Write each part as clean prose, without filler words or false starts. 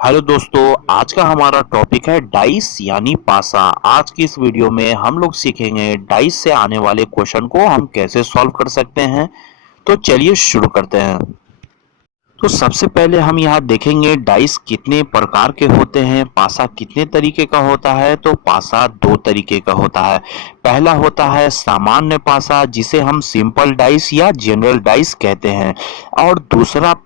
Hello दोस्तों, आज का हमारा टॉपिक है डाइस यानी पासा। आज की इस वीडियो में हम लोग सीखेंगे डाइस से आने वाले क्वेश्चन को हम कैसे सॉल्व कर सकते हैं। तो चलिए शुरू करते हैं। तो सबसे पहले हम यहाँ देखेंगे डाइस कितने प्रकार के होते हैं, पासा कितने तरीके का होता है। तो पासा दो तरीके का होता है। पहला होता है सामान्य पासा, जिसे हम सिंपल डाइस या जनरल डाइस कहते हैं। और दूसरा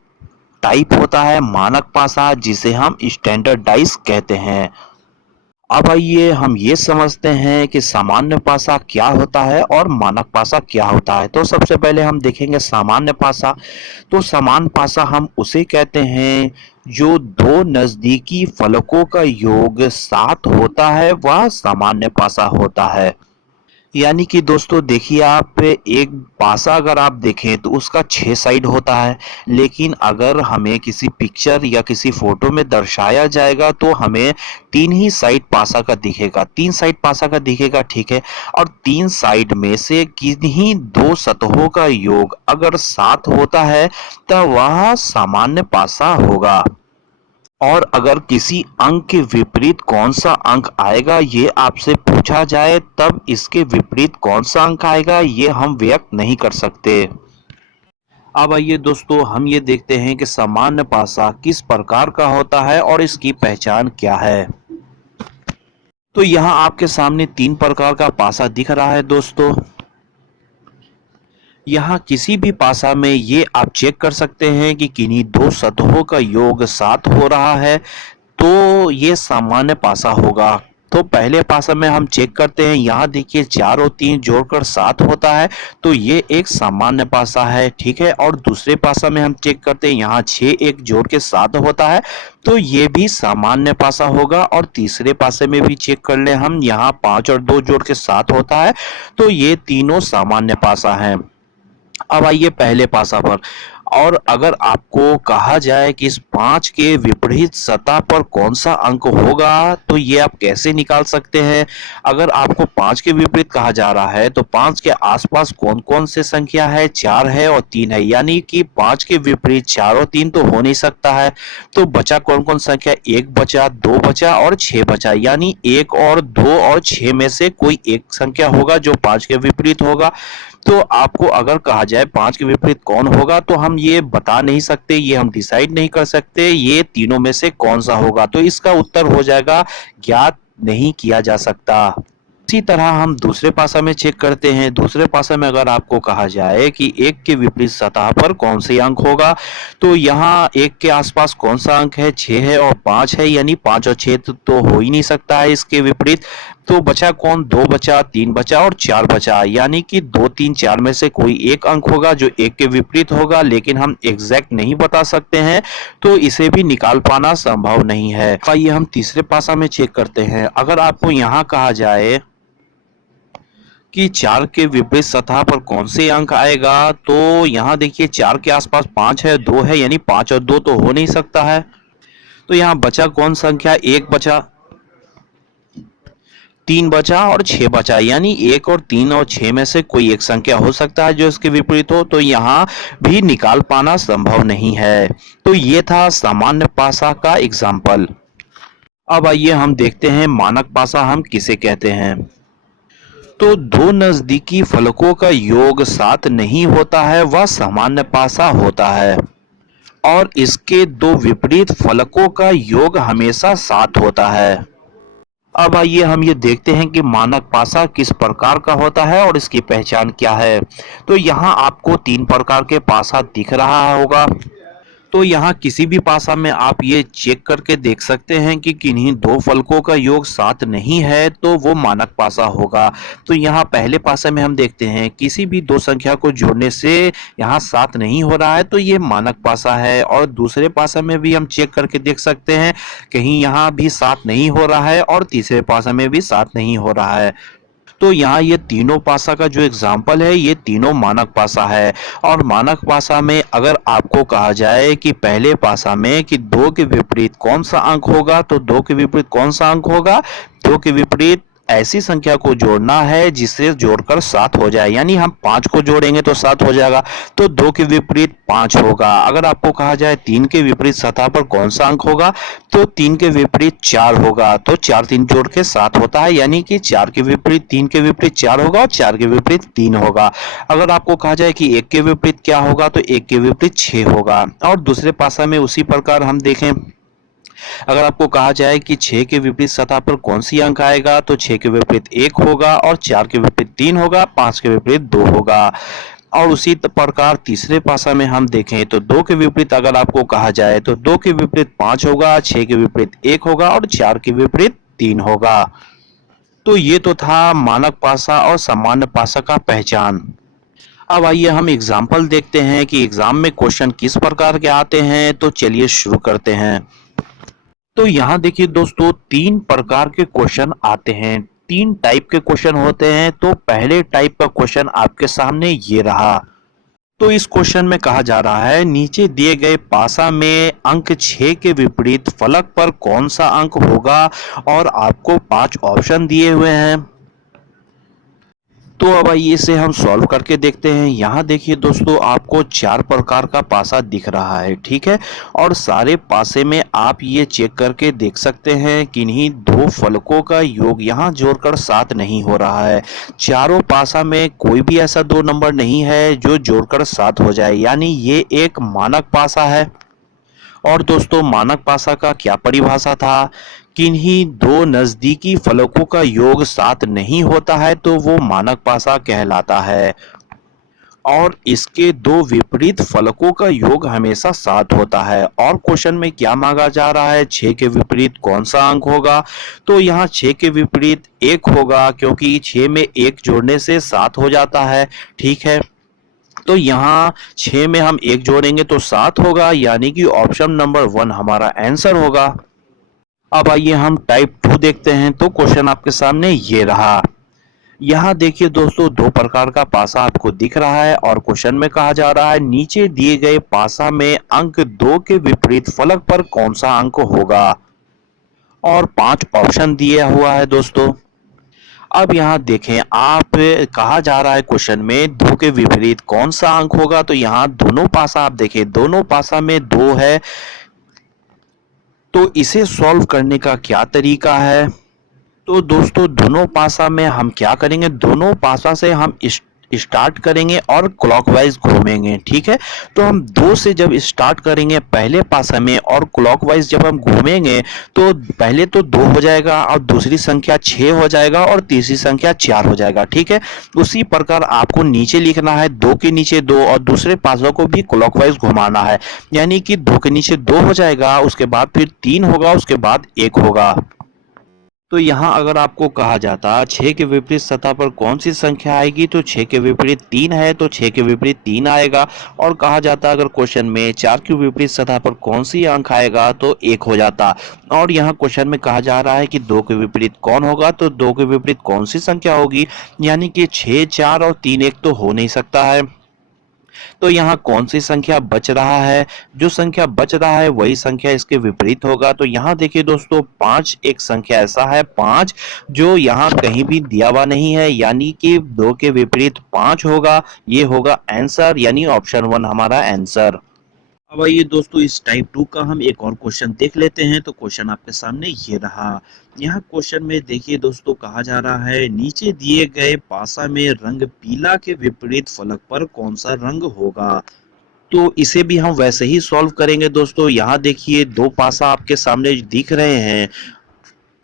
टाइप होता है मानक पासा, जिसे हम स्टैंडर्ड डाइस कहते हैं। अब आइए हम ये समझते हैं कि सामान्य पासा क्या होता है और मानक पासा क्या होता है। तो सबसे पहले हम देखेंगे सामान्य पासा। तो सामान्य पासा हम उसे कहते हैं जो दो नजदीकी फलकों का योग 7 होता है, वह सामान्य पासा होता है। यानी कि दोस्तों देखिए, आप एक पासा अगर आप देखें तो उसका 6 साइड होता है। लेकिन अगर हमें किसी पिक्चर या किसी फोटो में दर्शाया जाएगा तो हमें 3 ही साइड पासा का दिखेगा, 3 साइड पासा का दिखेगा, ठीक है। और 3 साइड में से किन्हीं दो सतहों का योग अगर 7 होता है तो वह सामान्य पासा होगा। और अगर किसी अंक के विपरीत कौन सा अंक आएगा ये आपसे पूछा जाए, तब इसके विपरीत कौन सा अंक आएगा ये हम व्यक्त नहीं कर सकते। अब आइए दोस्तों हम ये देखते हैं कि सामान्य पासा किस प्रकार का होता है और इसकी पहचान क्या है। तो यहाँ आपके सामने 3 प्रकार का पासा दिख रहा है दोस्तों। यहाँ किसी भी पासा में ये आप चेक कर सकते हैं कि किन्हीं दो सतहों का योग 7 हो रहा है, तो ये सामान्य पासा होगा। तो पहले पासा में हम चेक करते हैं, यहाँ देखिए 4 और 3 जोड़कर 7 होता है, तो ये एक सामान्य पासा है, ठीक है। और दूसरे पासा में हम चेक करते हैं, यहाँ 6 एक जोड़ के 7 होता है, तो ये भी सामान्य पासा होगा। और तीसरे पासे में भी चेक कर ले हम, यहाँ 5 और 2 जोड़ के 7 होता है, तो ये तीनों सामान्य पासा हैं। अब आइए पहले पासा पर। और अगर आपको कहा जाए कि इस 5 के विपरीत सतह पर कौन सा अंक होगा, तो ये आप कैसे निकाल सकते हैं। अगर आपको 5 के विपरीत कहा जा रहा है तो 5 के आसपास कौन कौन से संख्या है, 4 है और 3 है। यानी कि 5 के विपरीत 4 और 3 तो हो नहीं सकता है। तो बचा कौन कौन संख्या, 1 बचा, 2 बचा और 6 बचा। यानी 1 और 2 और 6 में से कोई एक संख्या होगा जो 5 के विपरीत होगा। तो आपको अगर कहा जाए 5 के विपरीत कौन होगा, तो हम ये बता नहीं सकते, ये हम डिसाइड नहीं कर सकते ये तीनों में से कौन सा होगा। तो इसका उत्तर हो जाएगा ज्ञात नहीं किया जा सकता। इसी तरह हम दूसरे पासा में चेक करते हैं। दूसरे पासा में अगर आपको कहा जाए कि 1 के विपरीत सतह पर कौन से अंक होगा, तो यहाँ 1 के आसपास कौन सा अंक है, 6 है और 5 है। यानी 5 और 6 तो हो ही नहीं सकता है इसके विपरीत। तो बचा कौन, 2 बचा, 3 बचा और 4 बचा। यानी कि 2, 3, 4 में से कोई एक अंक होगा जो 1 के विपरीत होगा, लेकिन हम एग्जैक्ट नहीं बता सकते हैं, तो इसे भी निकाल पाना संभव नहीं है। आइए हम तीसरे पासा में चेक करते हैं। अगर आपको यहाँ कहा जाए कि 4 के विपरीत सतह पर कौन से अंक आएगा, तो यहाँ देखिए 4 के आसपास 5 है, 2 है, यानी 5 और 2 तो हो नहीं सकता है। तो यहाँ बचा कौन संख्या, 1 बचा, 3 बचा और 6 बचा। यानी 1 और 3 और 6 में से कोई एक संख्या हो सकता है जो इसके विपरीत हो, तो यहाँ भी निकाल पाना संभव नहीं है। तो ये था सामान्य पासा का एग्जाम्पल। अब आइए हम देखते हैं मानक पासा हम किसे कहते हैं। तो दो नजदीकी फलकों का योग 7 नहीं होता है, वह सामान्य पासा होता है। और इसके दो विपरीत फलकों का योग हमेशा 7 होता है। अब आइए हम ये देखते हैं कि मानक पासा किस प्रकार का होता है और इसकी पहचान क्या है। तो यहाँ आपको 3 प्रकार के पासा दिख रहा होगा। तो यहाँ किसी भी पासा में आप ये चेक करके देख सकते हैं कि किन्हीं दो फलकों का योग 7 नहीं है, तो वो मानक पासा होगा। तो यहाँ पहले पासा में हम देखते हैं किसी भी दो संख्या को जोड़ने से यहाँ 7 नहीं हो रहा है, तो ये मानक पासा है। और दूसरे पासा में भी हम चेक करके देख सकते हैं कहीं यहाँ भी 7 नहीं हो रहा है और तीसरे पासा में भी 7 नहीं हो रहा है। तो यहाँ ये तीनों पासा का जो एग्जाम्पल है, ये तीनों मानक पासा है। और मानक पासा में अगर आपको कहा जाए कि पहले पासा में कि 2 के विपरीत कौन सा अंक होगा, तो 2 के विपरीत कौन सा अंक होगा, 2 के विपरीत ऐसी संख्या को जोड़ना है जिसे जोड़कर 7 हो जाए, यानी हम 5 को जोड़ेंगे तो 7 हो जाएगा, तो 2 के विपरीत 5 होगा। अगर आपको कहा जाए 3 के विपरीत सतह पर कौन सा अंक होगा, तो 3 के विपरीत 4 होगा, तो 4 3 जोड़ के 7 होता है, यानी कि 4 के विपरीत 3 के विपरीत 4 होगा और 4 के विपरीत 3 होगा। अगर आपको कहा जाए कि 1 के विपरीत क्या होगा, तो 1 के विपरीत 6 होगा। और दूसरे पासा में उसी प्रकार हम देखें, अगर आपको कहा जाए कि 6 के विपरीत सतह पर कौन सी अंक आएगा, तो 6 के विपरीत 1 होगा और 4 के विपरीत 3 होगा, 5 के विपरीत 2 होगा। और उसी प्रकार तीसरे पासा में हम देखें तो 2 के विपरीत अगर आपको कहा जाए तो 2 के विपरीत 5 होगा, 6 के विपरीत 1 होगा और 4 के विपरीत 3 होगा। तो ये तो था मानक पासा और सामान्य पासा का पहचान। अब आइए हम एग्जाम्पल देखते हैं कि एग्जाम में क्वेश्चन किस प्रकार के आते हैं, तो चलिए शुरू करते हैं। तो यहाँ देखिए दोस्तों, 3 प्रकार के क्वेश्चन आते हैं, 3 टाइप के क्वेश्चन होते हैं। तो पहले टाइप का क्वेश्चन आपके सामने ये रहा। तो इस क्वेश्चन में कहा जा रहा है, नीचे दिए गए पासा में अंक 6 के विपरीत फलक पर कौन सा अंक होगा, और आपको 5 ऑप्शन दिए हुए हैं। तो अब आइए इसे हम सॉल्व करके देखते हैं। यहाँ देखिए दोस्तों, आपको 4 प्रकार का पासा दिख रहा है, ठीक है। और सारे पासे में आप ये चेक करके देख सकते हैं कि इन्हीं 2 फलकों का योग यहाँ जोड़कर 7 नहीं हो रहा है। चारों पासा में कोई भी ऐसा 2 नंबर नहीं है जो जोड़कर 7 हो जाए, यानी ये एक मानक पासा है। और दोस्तों, मानक पासा का क्या परिभाषा था, किन्हीं 2 नजदीकी फलकों का योग 7 नहीं होता है तो वो मानक पासा कहलाता है। और इसके 2 विपरीत फलकों का योग हमेशा 7 होता है। और क्वेश्चन में क्या मांगा जा रहा है, 6 के विपरीत कौन सा अंक होगा, तो यहाँ 6 के विपरीत 1 होगा, क्योंकि 6 में 1 जोड़ने से 7 हो जाता है, ठीक है। तो यहाँ 6 में हम 1 जोड़ेंगे तो 7 होगा, यानी कि ऑप्शन नंबर 1 हमारा आंसर होगा। अब आइए हम टाइप 2 देखते हैं। तो क्वेश्चन आपके सामने ये रहा। यहाँ देखिए दोस्तों, 2 प्रकार का पासा आपको दिख रहा है और क्वेश्चन में कहा जा रहा है, नीचे दिए गए पासा में अंक 2 के विपरीत फलक पर कौन सा अंक होगा, और 5 ऑप्शन दिया हुआ है दोस्तों। अब यहाँ देखें, आप कहा जा रहा है क्वेश्चन में 2 के विपरीत कौन सा अंक होगा, तो यहाँ दोनों पासा आप देखें, दोनों पासा में 2 है। तो इसे सॉल्व करने का क्या तरीका है, तो दोस्तों दोनों पासा में हम क्या करेंगे, दोनों पासा से हम स्टार्ट करेंगे और क्लॉकवाइज घूमेंगे, ठीक है। तो हम 2 से जब स्टार्ट करेंगे पहले पासा में और क्लॉकवाइज जब हम घूमेंगे, तो पहले तो 2 हो जाएगा और दूसरी संख्या 6 हो जाएगा और तीसरी संख्या 4 हो जाएगा, ठीक है। उसी प्रकार आपको नीचे लिखना है, 2 के नीचे 2 और दूसरे पासों को भी क्लॉकवाइज घुमाना है, यानी कि 2 के नीचे 2 हो जाएगा, उसके बाद फिर 3 होगा, उसके बाद 1 होगा। तो यहाँ अगर आपको कहा जाता 6 के विपरीत सतह पर कौन सी संख्या आएगी, तो 6 के विपरीत 3 है तो 6 के विपरीत 3 आएगा। और कहा जाता अगर क्वेश्चन में 4 के विपरीत सतह पर कौन सी अंक आएगा, तो 1 हो जाता। और यहाँ क्वेश्चन में कहा जा रहा है कि 2 के विपरीत कौन होगा, तो 2 के विपरीत कौन सी संख्या होगी, यानी कि 6 4 और 3 1 तो हो नहीं सकता है। तो यहाँ कौन सी संख्या बच रहा है, जो संख्या बच रहा है वही संख्या इसके विपरीत होगा। तो यहाँ देखिए दोस्तों, 5 एक संख्या ऐसा है, 5 जो यहाँ कहीं भी दिया हुआ नहीं है, यानी कि 2 के विपरीत 5 होगा, ये होगा आंसर, यानी ऑप्शन 1 हमारा आंसर। अब आइए दोस्तों, इस टाइप 2 का हम एक और क्वेश्चन देख लेते हैं। तो क्वेश्चन आपके सामने ये रहा। यहाँ क्वेश्चन में देखिए दोस्तों, कहा जा रहा है, नीचे दिए गए पासा में रंग पीला के विपरीत फलक पर कौन सा रंग होगा। तो इसे भी हम वैसे ही सॉल्व करेंगे दोस्तों। यहाँ देखिए 2 पासा आपके सामने दिख रहे हैं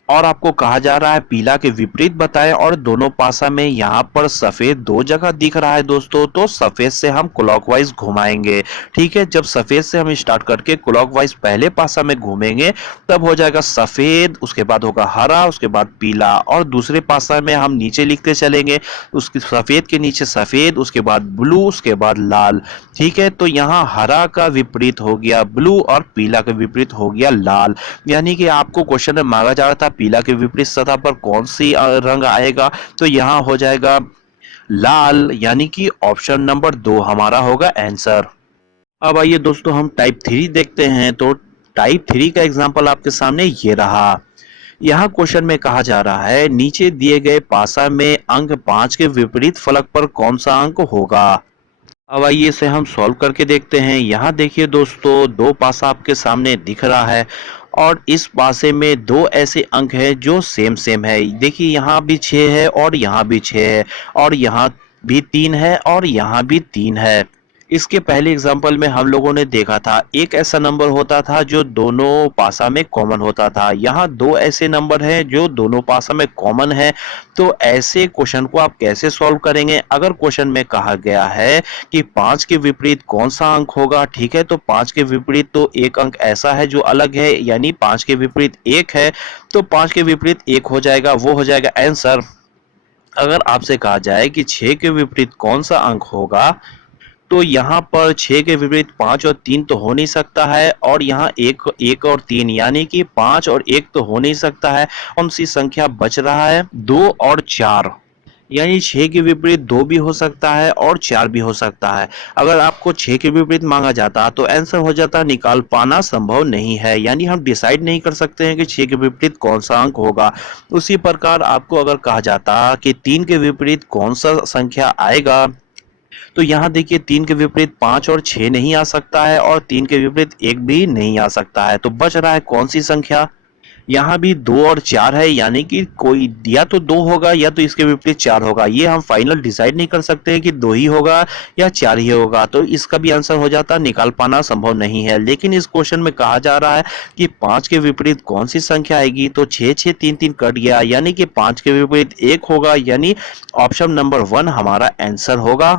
और आपको कहा जा रहा है पीला के विपरीत बताएं, और दोनों पासा में यहाँ पर सफेद 2 जगह दिख रहा है दोस्तों। तो सफेद से हम क्लॉकवाइज घुमाएंगे, ठीक है। जब सफेद से हम स्टार्ट करके क्लॉकवाइज पहले पासा में घूमेंगे, तब हो जाएगा सफेद, उसके बाद होगा हरा, उसके बाद पीला। और दूसरे पासा में हम नीचे लिखते चलेंगे, उसके सफेद के नीचे सफेद, उसके बाद ब्लू, उसके बाद लाल, ठीक है। तो यहाँ हरा का विपरीत हो गया ब्लू और पीला का विपरीत हो गया लाल। यानी कि आपको क्वेश्चन में मांगा जा रहा था पीला के विपरीत सतह पर कौन सी रंग आएगा, तो यहाँ हो जाएगा लाल, यानी कि ऑप्शन नंबर 2 हमारा होगा आंसर। अब आइए दोस्तों, हम टाइप 3 देखते हैं। तो टाइप 3 का एग्जांपल आपके सामने ये रहा। यहाँ क्वेश्चन में कहा जा रहा है नीचे दिए गए पासा में अंक 5 के विपरीत फलक पर कौन सा अंक होगा। अब आइए इसे हम सॉल्व करके देखते हैं। यहाँ देखिए दोस्तों, दो पासा आपके सामने दिख रहा है और इस पासे में दो ऐसे अंक हैं जो सेम सेम है। देखिए यहाँ भी 6 है और यहाँ भी 6 है और यहाँ भी 3 है और यहाँ भी 3 है। इसके पहले एग्जाम्पल में हम लोगों ने देखा था एक ऐसा नंबर होता था जो दोनों पासा में कॉमन होता था। यहाँ दो ऐसे नंबर हैं जो दोनों पासा में कॉमन है। तो ऐसे क्वेश्चन को आप कैसे सॉल्व करेंगे? अगर क्वेश्चन में कहा गया है कि 5 के विपरीत कौन सा अंक होगा, ठीक है, तो 5 के विपरीत तो एक अंक ऐसा है जो अलग है, यानी 5 के विपरीत 1 है, तो 5 के विपरीत 1 हो जाएगा, वो हो जाएगा आंसर। अगर आपसे कहा जाए कि 6 के विपरीत कौन सा अंक होगा, तो यहाँ पर 6 के विपरीत 5 और 3 तो हो नहीं सकता है और यहाँ 1 और 3 यानी कि 5 और 1 तो हो नहीं सकता है। कौन सी संख्या बच रहा है? 2 और 4, यानी 6 के विपरीत 2 भी हो सकता है और 4 भी हो सकता है। अगर आपको 6 के विपरीत मांगा जाता तो आंसर हो जाता निकाल पाना संभव नहीं है, यानी हम डिसाइड नहीं कर सकते हैं कि 6 के विपरीत कौन सा अंक होगा। उसी प्रकार आपको अगर कहा जाता कि 3 के विपरीत कौन सा संख्या आएगा, तो यहाँ देखिए 3 के विपरीत 5 और 6 नहीं आ सकता है और 3 के विपरीत 1 भी नहीं आ सकता है। तो बच रहा है कौन सी संख्या? यहाँ भी 2 और 4 है, यानी कि कोई या तो 2 होगा या तो इसके विपरीत 4 होगा। ये हम फाइनल डिसाइड नहीं कर सकते हैं कि 2 ही होगा या 4 ही होगा, तो इसका भी आंसर हो जाता निकाल पाना संभव नहीं है। लेकिन इस क्वेश्चन में कहा जा रहा है कि 5 के विपरीत कौन सी संख्या आएगी, तो 6 6 3 3 कट गया, यानी कि 5 के विपरीत 1 होगा, यानी ऑप्शन नंबर 1 हमारा आंसर होगा।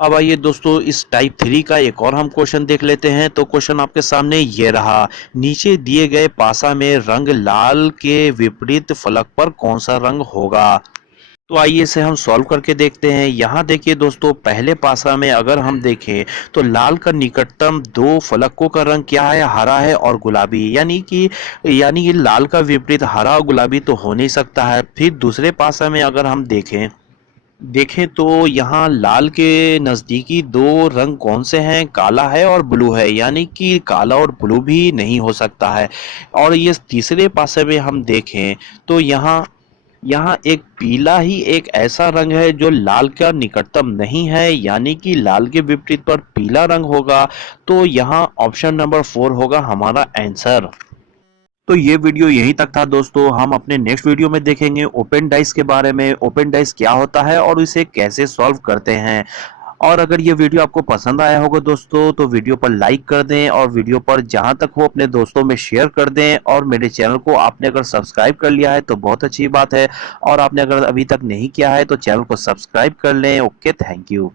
अब आइए दोस्तों इस टाइप 3 का एक और हम क्वेश्चन देख लेते हैं। तो क्वेश्चन आपके सामने ये रहा, नीचे दिए गए पासा में रंग लाल के विपरीत फलक पर कौन सा रंग होगा। तो आइए इसे हम सॉल्व करके देखते हैं। यहाँ देखिए दोस्तों, पहले पासा में अगर हम देखें तो लाल का निकटतम दो फलकों का रंग क्या है? हरा है और गुलाबी, यानी कि लाल का विपरीत हरा और गुलाबी तो हो नहीं सकता है। फिर दूसरे पासा में अगर हम देखें तो यहाँ लाल के नज़दीकी दो रंग कौन से हैं? काला है और ब्लू है, यानी कि काला और ब्लू भी नहीं हो सकता है। और ये तीसरे पासे में हम देखें तो यहाँ यहाँ एक पीला ही एक ऐसा रंग है जो लाल का निकटतम नहीं है, यानी कि लाल के विपरीत पर पीला रंग होगा। तो यहाँ ऑप्शन नंबर 4 होगा हमारा आंसर। तो ये वीडियो यहीं तक था दोस्तों। हम अपने नेक्स्ट वीडियो में देखेंगे ओपन डाइस के बारे में, ओपन डाइस क्या होता है और इसे कैसे सॉल्व करते हैं। और अगर ये वीडियो आपको पसंद आया होगा दोस्तों, तो वीडियो पर लाइक कर दें और वीडियो पर जहां तक हो अपने दोस्तों में शेयर कर दें। और मेरे चैनल को आपने अगर सब्सक्राइब कर लिया है तो बहुत अच्छी बात है, और आपने अगर अभी तक नहीं किया है तो चैनल को सब्सक्राइब कर लें। Okay, thank you.